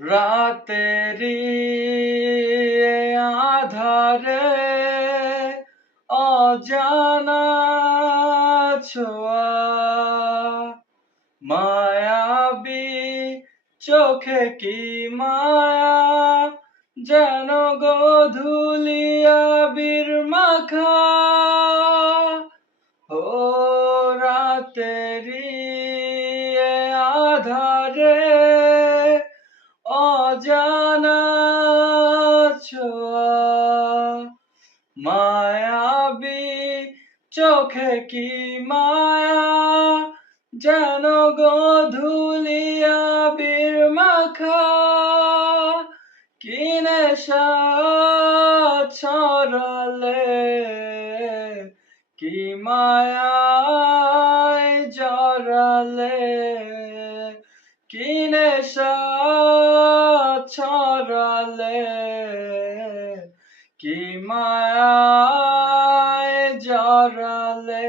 রাতেরি আধারে অজানা ছোঁয়া। মায়াবী চোখে কি মায়া যেন গধুলিয়া বীর মাখা? ও রাতেরি আধারে অজানা ছোঁয়া। মায়াবী চোখে কি মায়া? যেন গধুলিয়া বীর মাখা। কি নেশা ছড়ালে? কি মায়ায় জড়ালে? কি নেশা ছড়ালে কি মায়া জড়ালে?